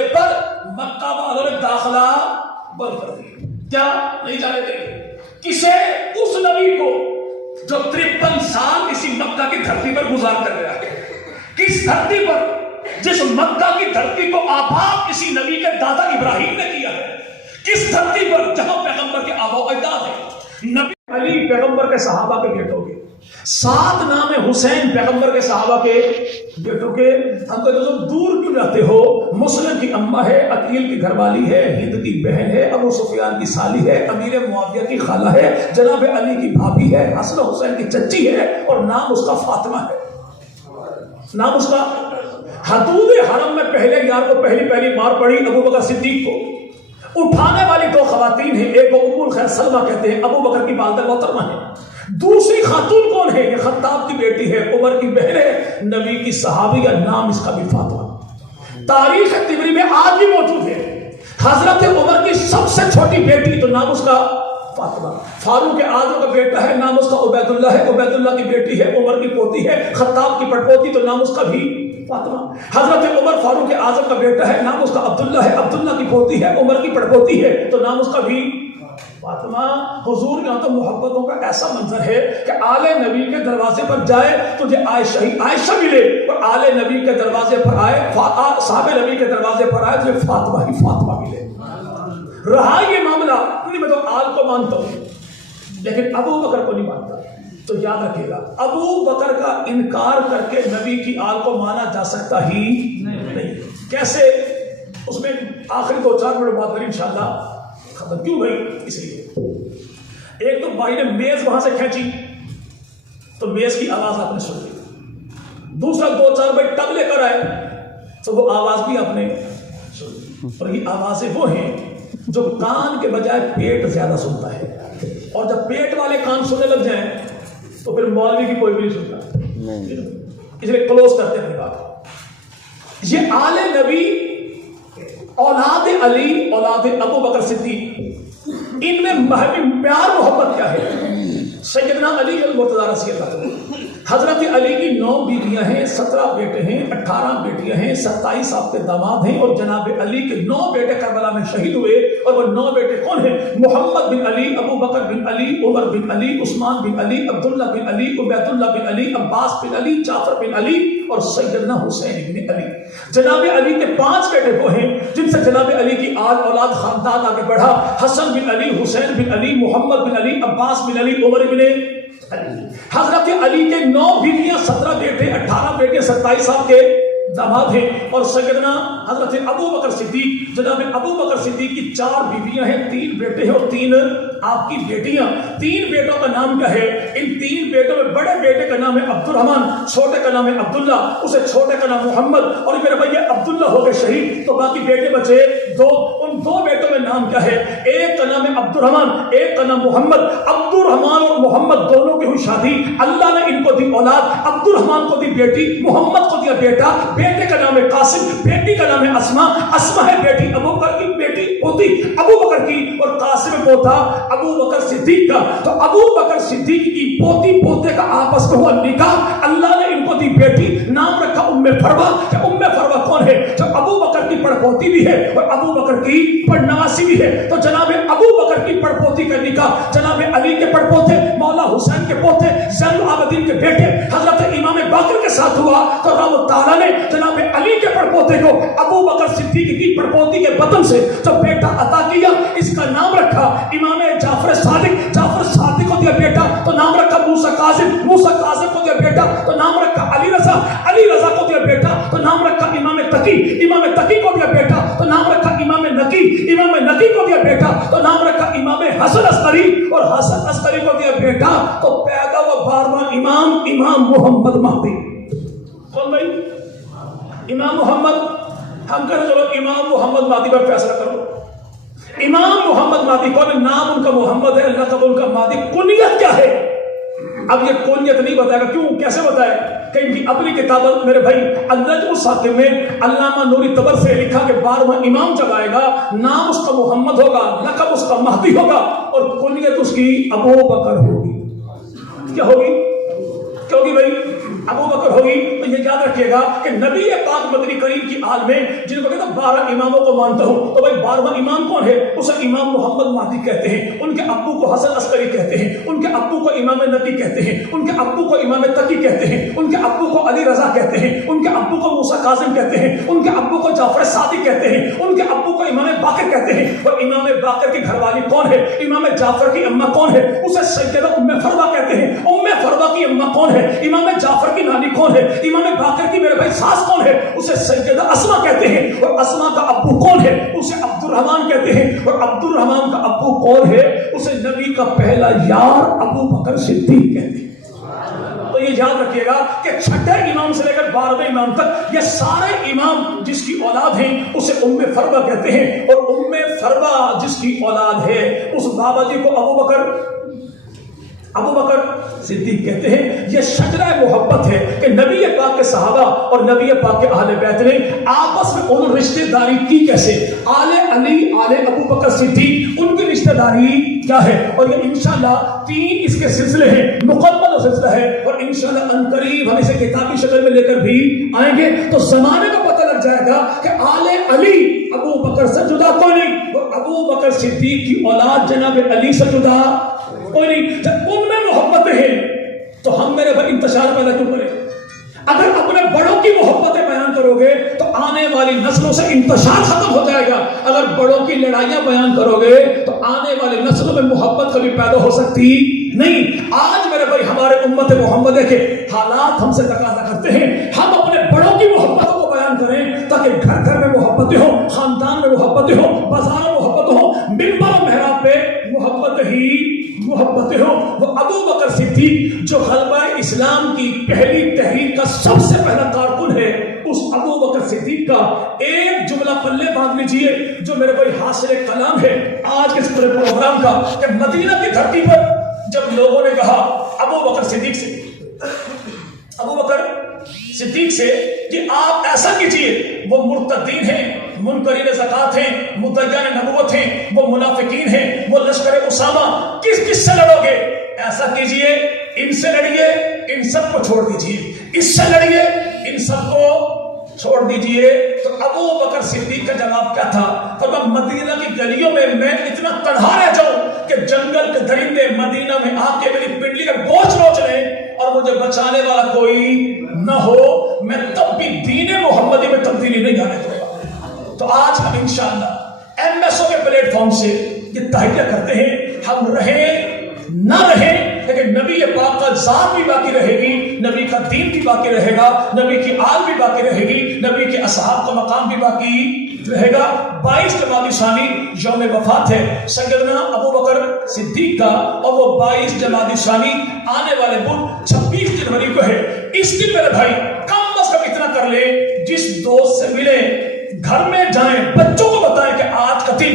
دروازے پر مکہ والوں نے داخلہ بند کر دیا. کیا نہیں جانے دیں گے کسے؟ اس نبی کو جو 53 سال اسی مکہ کی دھرتی پر گزار کر گیا ہے. کس دھرتی پر؟ جس مکہ کی دھرتی کو آباد کسی نبی کے دادا ابراہیم نے کیا ہے. کس دھرتی پر؟ جہاں پیغمبر کے آبا و اجداد ہیں. نبی علی پیغمبر کے صحابہ کے بیٹوں کے، 7 نام حسین پیغمبر کے صحابہ کے بیٹوں کے. ہم کہتے ہیں دور کیوں رہتے ہو؟ مسلم کی اماں ہے، عقیل کی گھر والی ہے، ہند کی بہن ہے، ابو سفیان کی سالی ہے، امیر معاویہ کی خالہ ہے، جناب علی کی بھابھی ہے، حسن حسین کی چچی ہے، اور نام اس کا فاطمہ ہے. نام اس کا حدود حرم میں پہلے یار کو پہلی مار پڑی ابو بکر صدیق کو. اٹھانے والی 2 خواتین ہیں، ایک کو ام الخیر سلمہ کہتے ہیں، ابو بکر کی والدہ محترمہ ہے. دوسری خاتون کون ہے؟ یہ خطاب کی بیٹی ہے، عمر کی بہن ہے، نبی کی صحابی کا نام اس کا بھی فاطمہ. تاریخ طبری میں آج بھی موجود ہے. حضرت عمر کی سب سے چھوٹی بیٹی تو نام اس کا فاطمہ. فاروق اعظم کا بیٹا ہے، نام اس کا عبید اللہ ہے. عبید اللہ کی بیٹی ہے، عمر کی پوتی ہے. خطاب کی پڑپوتی تو نام اس کا بھی فاطمہ. حضرت عمر فاروق اعظم کا بیٹا ہے، نام اس کا عبداللہ ہے. عبداللہ کی پوتی ہے، عمر کی پڑپوتی ہے، تو نام اس کا بھی فاطمہ. حضور یہاں تو محبتوں کا ایسا منظر ہے کہ آل نبی کے دروازے پر جائے تجھے عائشہ ملے، اور آل نبی کے دروازے پر آئے، صحاب نبی کے دروازے پر آئے تجھے فاطمہ ہی فاطمہ ملے. رہا یہ معاملہ، میں تو آل کو مانتا ہوں لیکن ابو بکر کو نہیں مانتا. تو یاد رکھیے گا ابو بکر کا انکار کر کے نبی کی آل کو مانا جا سکتا ہی نہیں. کیسے؟ اس میں آخری 2-4 منٹ بات کریں انشاءاللہ. ختم کیوں بھائی؟ اس لیے ایک تو بھائی نے میز وہاں سے کھینچی تو میز کی آواز آپ نے سن لی. دوسرا 2-4 بھائی ٹب لے کر آئے تو وہ آواز بھی آپ نے سن لی. اور یہ آوازیں وہ ہیں جو کان کے بجائے پیٹ زیادہ سنتا ہے، اور جب پیٹ والے کان سننے لگ جائیں تو پھر مولوی کی کوئی بھی نہیں سنتا. اس لیے کلوز کرتے ہیں اپنی بات. یہ آل نبی، اولاد علی، اولاد ابو بکر صدیق، ان میں پیار محبت کیا ہے؟ سیدنا علی المرتضیٰ رضی اللہ عنہ. حضرت علی کی 9 بیویاں ہیں، 17 بیٹے ہیں، 18 بیٹیاں ہیں، 27 آپ کے داماد ہیں، اور جناب علی کے 9 بیٹے کربلا میں شہید ہوئے. اور وہ 9 بیٹے کون ہیں؟ محمد بن علی، ابو بکر بن علی، عمر بن علی، عثمان بن علی، عبداللہ بن علی، عبید اللہ بن علی، عباس بن علی، جعفر بن علی، اور سیدنا حسین بن علی. جناب علی کے 5 بیٹے وہ ہیں جن سے جناب علی کی آل اولاد خاندان آگے بڑھا. حسن بن علی، حسین بن علی، محمد بن علی، عباس بن علی، عمر بن علی. حضرت علی کے 9 بیویاں، 17 بیٹے، 18 بیٹے، 27 آپ کے داماد ہیں. اور سیدنا حضرت ابو بکر صدیق، جناب ابو بکر صدیق کی 4 بیویاں ہیں، 3 بیٹے ہیں اور 3 آپ کی بیٹیاں. 3 بیٹوں کا نام کیا ہے؟ ان 3 بیٹوں میں بڑے بیٹے کا نام ہے عبد الرحمن، چھوٹے کا نام ہے عبداللہ، اسے چھوٹے کا نام محمد. اور میرے بھائی عبداللہ ہو گئے شہید تو باقی بیٹے بچے 2. ان 2 بیٹوں میں نام کیا ہے؟ ایک کا نام ہے عبد الرحمن، ایک کا نام محمد. عبد الرحمن اور محمد دونوں کی ہوئی شادی، اللہ نے ان کو دی اولاد. عبد الرحمن کو دی بیٹی، محمد کو دیا بیٹا. بیٹے کا نام ہے قاسم، بیٹی کا نام ہے اسما. اسما ہے بیٹی ابو بکر کی، بیٹی پوتی ابو بکر کی، اور قاسم پوتا ابو بکر صدیق کا. تو ابو بکر صدیق کی پوتی پوتے کا آپس میں ہوا نکاح. اللہ نے ان کو دی بیٹی، نام رکھا ام فروہ. کہ ام فروہ کون ہے؟ جو ابو بکر کی پڑپوتی بھی ہے اور ابو بکر کی پڑنواسی بھی ہے. تو جناب ابو بکر کی پڑپوتی کا نکاح جناب علی کے پڑپوتے، مولا حسین کے پوتے، زین العابدین کے بیٹے حضرت امام باقر کے ساتھ ہوا. تو رب تعالیٰ نے جناب علی کے پڑپوتے کو ابو بکر صدیق کی پڑپوتی کے بطن سے جو بیٹا عطا کیا، اس کا نام رکھا امام جعفر صادق. جعفر صادق کو دیا بیٹا تو نام رکھا موسیٰ کاظم. موسیٰ کاظم کو دیا بیٹا تو نام رکھا علی رضا. علی رضا کو دیا بیٹا تو نام رکھا امام تقی. امام تقی کو دیا بیٹا تو نام رکھا امام نقی. امام نقی کو دیا بیٹا تو نام رکھا امام حسن عسکری. اور حسن عسکری کو دیا بیٹا تو پیدا ہوا 12واں امام محمد مہدی. کون بھائی؟ امام محمد. ہم کہتے چلو امام محمد مہدی پر فیصلہ کرو. امام محمد مہدی کون؟ نام ان کا محمد ہے، لقب ان کا مہدی. کنیت کیا ہے؟ اب یہ کنیت نہیں بتائے گا. کیوں؟ کیسے بتائے؟ کہ ان کی اپنی کتاب میرے بھائی النجم الثاقب میں علامہ نوری تبر سے لکھا کہ 12واں امام جب آئے گا نام اس کا محمد ہوگا، لقب اس کا مہدی ہوگا، اور کنیت اس کی ابو بکر ہوگی. کیا ہوگی؟ کیا ہوگی بھائی؟ ابو بکر ہوگی. تو یہ یاد رکھیے گا کہ نبی پاک مدنی کریم کی آل میں جن کو کہتا 12 اماموں کو مانتا ہوں، تو بھائی 12واں امام کون ہے؟ اسے امام محمد مہدی کہتے ہیں، ان کے ابو کو حسن عسکری کہتے ہیں، ان کے ابو کو امام نقی کہتے ہیں، ان کے ابو کو امام تقی کہتے ہیں، ان کے ابو کو علی رضا کہتے ہیں، ان کے ابو کو موسیٰ کاظم کہتے ہیں، ان کے ابو کو جعفر صادق کہتے ہیں، ان کے ابو کو امام باقر کہتے ہیں۔ اور امام باقر کی گھر والی کون ہے؟ امام جعفر کی اماں کون ہے؟ اسے سیدہ ام فروا کہتے ہیں۔ ام فروا کی اماں کون ہے؟ امام جعفر کی نانی کون ہے؟ امام باقر کی میرے بھائی ساس کون ہے؟ اسے سیدہ اسما کہتے ہیں۔ اور اسما کا ابو کون ہے؟ اسے عبد الرحمن کہتے ہیں۔ اور عبد الرحمن کا ابو کون ہے؟ اسے نبی کا پہلا یار ابو بکر صدیق کہتے ہیں۔ تو یہ یاد رکھیے گا کہ چھٹے امام سے لے کر 12ویں امام تک یہ سارے امام جس کی اولاد ہیں اسے ام فروا کہتے ہیں، اور ام فروا جس کی اولاد ہے اس بابا جی کو ابو بکر صدیق کہتے ہیں۔ یہ شجرہ محبت ہے کہ نبی پاک کے صحابہ اور نبی پاک کے اہل بیت نے آپس میں ان رشتہ داری کی کیسے، آل علی آل ابو بکر صدیق ان کی رشتہ داری کیا ہے، اور یہ انشاءاللہ 3 اس کے سلسلے ہیں، مکمل سلسلہ ہے، اور انشاءاللہ عنقریب ہم اسے کتابی شکل میں لے کر بھی آئیں گے تو زمانے کا پتہ لگ جائے گا کہ آل علی ابو بکر سے جدا کوئی نہیں، اور ابو بکر صدیق کی اولاد جناب علی سے جدا کوئی نہیں۔ جب ان میں محبتیں ہیں تو ہم میرے بھائی انتشار پیدا کیوں کریں؟ اگر اپنے بڑوں کی محبتیں بیان کرو گے تو آنے والی نسلوں سے انتشار ختم ہو جائے گا، اگر بڑوں کی لڑائیاں بیان کرو گے تو آنے والی نسلوں میں محبت کبھی پیدا ہو سکتی نہیں۔ آج میرے بھائی ہمارے امت محمدیہ کے حالات ہم سے تقاضا کرتے ہیں ہم اپنے بڑوں کی محبتوں کو بیان کریں تاکہ گھر گھر میں محبتیں ہوں، خاندان میں محبتیں ہوں، بازار میں محبتیں ہوں، منبر و محراب پہ محبتیں ہوں۔ وہ ابو بکر صدیق جو غلبہ اسلام کی پہلی تحریک کا سب سے پہلا کارکن ہے، اس ابو بکر صدیق کا ایک جملہ پلے باندھ لیجئے جو میرے بھائی حاصل کلام ہے آج کے اس پورے پروگرام کا، کہ مدینہ کی دھرتی پر جب لوگوں نے کہا ابو بکر صدیق سے کہ آپ ایسا کیجئے، وہ مرتدین ہیں، منکرین زکات ہیں، مدعیان نبوت ہیں، وہ منافقین ہیں، وہ لشکر اسامہ، کس سے لڑو گے؟ ایسا کیجئے ان سے لڑیے، ان سب کو چھوڑ دیجئے، اس سے لڑیے، ان سب کو چھوڑ دیجئے۔ تو ابو بکر صدیق کا جواب کیا تھا؟ فرمایا مدینہ کی گلیوں میں میں اتنا تنہا رہ جاؤں کہ جنگل کے درندے مدینہ میں آ کے میری پنڈلی کا گوشت نوچ لیں اور مجھے بچانے والا کوئی نہ ہو، میں تب بھی دین محمدی میں تبدیلی نہیں آنے دوں گا۔ تو آج ہم انشاءاللہ ایم ایس او کے پلیٹ فارم سے یہ تحریہ کرتے ہیں، ہم رہیں نہ رہیں لیکن نبی پاک کا ذات بھی باقی رہے گی، نبی کا دین بھی باقی رہے گا، نبی کی آل بھی باقی رہے گی، نبی کے اصحاب کا مقام بھی باقی رہے گا۔ 22 جمادی ثانی یوم وفات ہے سیدنا ابو بکر صدیق کا، اور وہ 22 جمادی ثانی آنے والے بدھ 26 جنوری کو ہے۔ اس دن میرے بھائی کم از کم اتنا کر لیں، جس دوست سے ملیں گھر میں جائیں، بچوں کو بتائیں کہ آج کا دن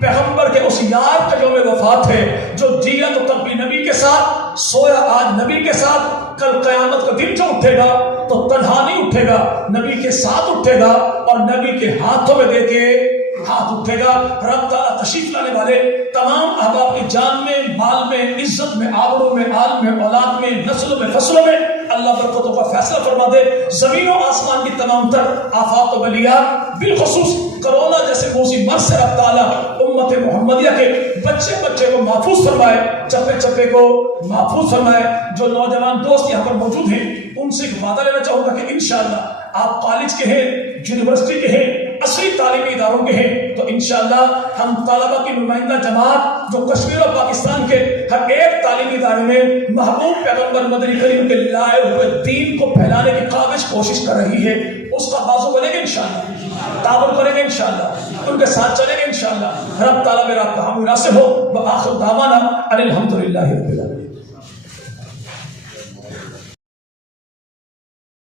پیغمبر کے اس یار کا یوم وفات ہے جو جیا تو تب بھی نبی کے ساتھ، سویا آج نبی کے ساتھ، کل قیامت کا دن جو اٹھے گا تو تنہا نہیں اٹھے گا، نبی کے ساتھ اٹھے گا اور نبی کے ہاتھوں میں دے کے ہاتھ اٹھے گا۔ رب تعالیٰ تشریف لانے والے تمام احباب کی جان میں، مال میں، عزت میں، آبرو میں، آل میں، اولاد میں، نسلوں میں، فصلوں میں اللہ برکتوں کا فیصلہ فرما دے۔ زمین و آسمان کی تمام تر آفات و بلیات، بالخصوص کرونا جیسے موذی مرض سے رب تعالیٰ امت محمدیہ کے بچے کو محفوظ فرمائے، چپے کو محفوظ فرمائے۔ جو نوجوان دوست یہاں پر موجود ہیں ان سے ایک وعدہ لینا چاہوں گا کہ انشاءاللہ آپ کالج کے ہیں، یونیورسٹی کے ہیں، اصلی تعلیمی اداروں کے ہیں تو انشاءاللہ ہم طلبہ کی نمائندہ جماعت جو کشمیر اور پاکستان کے ہر ایک تعلیمی ادارے میں محبوب پیغمبر مدنی کریم کے لائے ہوئے دین کو پھیلانے کی قابل کوشش کر رہی ہے، اس کا بازو بنے گے انشاءاللہ، تعاون کریں گے انشاءاللہ، ان کے ساتھ چلیں گے انشاءاللہ۔ رب تعالیٰ میرا آپ کا حامی ناصر ہو۔ وآخر دعوانا ان الحمدللہ رب العالمین۔